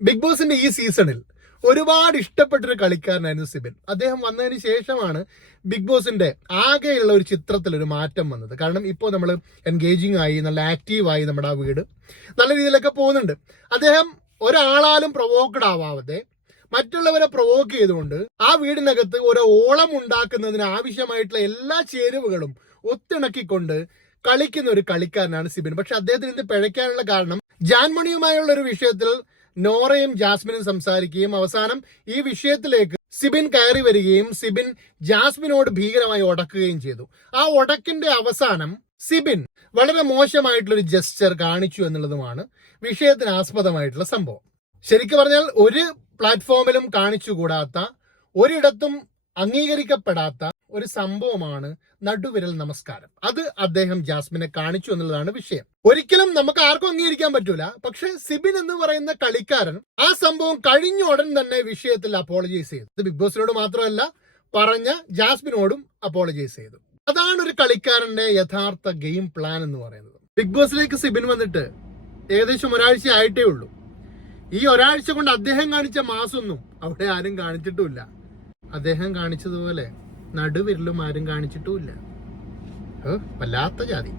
Big ബോസിന്റെ ഈ സീസണിൽ ഒരുപാട് ഇഷ്ടപ്പെട്ടൊരു കളിക്കാരനായിരുന്നു സിബിൻ. അദ്ദേഹം വന്നതിന് ശേഷമാണ് ബിഗ് ബോസിന്റെ ആകെയുള്ള ഒരു ചിത്രത്തിൽ ഒരു മാറ്റം വന്നത്. കാരണം ഇപ്പോൾ നമ്മൾ എൻഗേജിങ് ആയി നല്ല ആക്റ്റീവ് ആയി നമ്മുടെ ആ വീട് നല്ല രീതിയിലൊക്കെ പോകുന്നുണ്ട്. അദ്ദേഹം ഒരാളാലും പ്രൊവോക്കഡ് ആവാതെ മറ്റുള്ളവരെ പ്രൊവോക്ക് ചെയ്തുകൊണ്ട് ആ വീടിനകത്ത് ഒരു ഓളം ഉണ്ടാക്കുന്നതിന് ആവശ്യമായിട്ടുള്ള എല്ലാ ചേരുവകളും ഒത്തിണക്കിക്കൊണ്ട് കളിക്കുന്ന ഒരു കളിക്കാരനാണ് സിബിൻ. പക്ഷെ അദ്ദേഹത്തിന് ഇത് പിഴയ്ക്കാനുള്ള കാരണം ജാൻമണിയുമായുള്ള ഒരു വിഷയത്തിൽ നോറയും ജാസ്മിനും സംസാരിക്കുകയും അവസാനം ഈ വിഷയത്തിലേക്ക് സിബിൻ കയറി വരികയും സിബിൻ ജാസ്മിനോട് ഭീകരമായി ഉടക്കുകയും ചെയ്തു. ആ ഉടക്കിന്റെ അവസാനം സിബിൻ വളരെ മോശമായിട്ടുള്ള ഒരു ജസ്റ്റർ കാണിച്ചു എന്നുള്ളതുമാണ് വിഷയത്തിന് ആസ്പദമായിട്ടുള്ള സംഭവം. ശരിക്കും പറഞ്ഞാൽ ഒരു പ്ലാറ്റ്ഫോമിലും കാണിച്ചുകൂടാത്ത ഒരിടത്തും അംഗീകരിക്കപ്പെടാത്ത ഒരു സംഭവമാണ് നടുവിരൽ നമസ്കാരം. അത് അദ്ദേഹം ജാസ്മിനെ കാണിച്ചു എന്നുള്ളതാണ് വിഷയം. ഒരിക്കലും നമുക്ക് ആർക്കും അംഗീകരിക്കാൻ പറ്റൂല. പക്ഷെ സിബിൻ എന്ന് പറയുന്ന കളിക്കാരൻ ആ സംഭവം കഴിഞ്ഞ ഉടൻ തന്നെ വിഷയത്തിൽ അപ്പോളജൈസ് ചെയ്തു. ഇത് ബിഗ് ബോസിനോട് മാത്രമല്ല പറഞ്ഞ ജാസ്മിനോടും അപ്പോളജൈസ് ചെയ്തു. അതാണ് ഒരു കളിക്കാരന്റെ യഥാർത്ഥ ഗെയിം പ്ലാൻ എന്ന് പറയുന്നത്. ബിഗ് ബോസിലേക്ക് സിബിൻ വന്നിട്ട് ഏകദേശം ഒരാഴ്ച ആയിട്ടേ ഉള്ളൂ. ഈ ഒരാഴ്ച കൊണ്ട് അദ്ദേഹം കാണിച്ച മാസൊന്നും അവിടെ ആരും കാണിച്ചിട്ടുമില്ല. അദ്ദേഹം കാണിച്ചതുപോലെ നടുവിരലും ആരും കാണിച്ചിട്ടുമില്ല. വല്ലാത്ത ജാതി.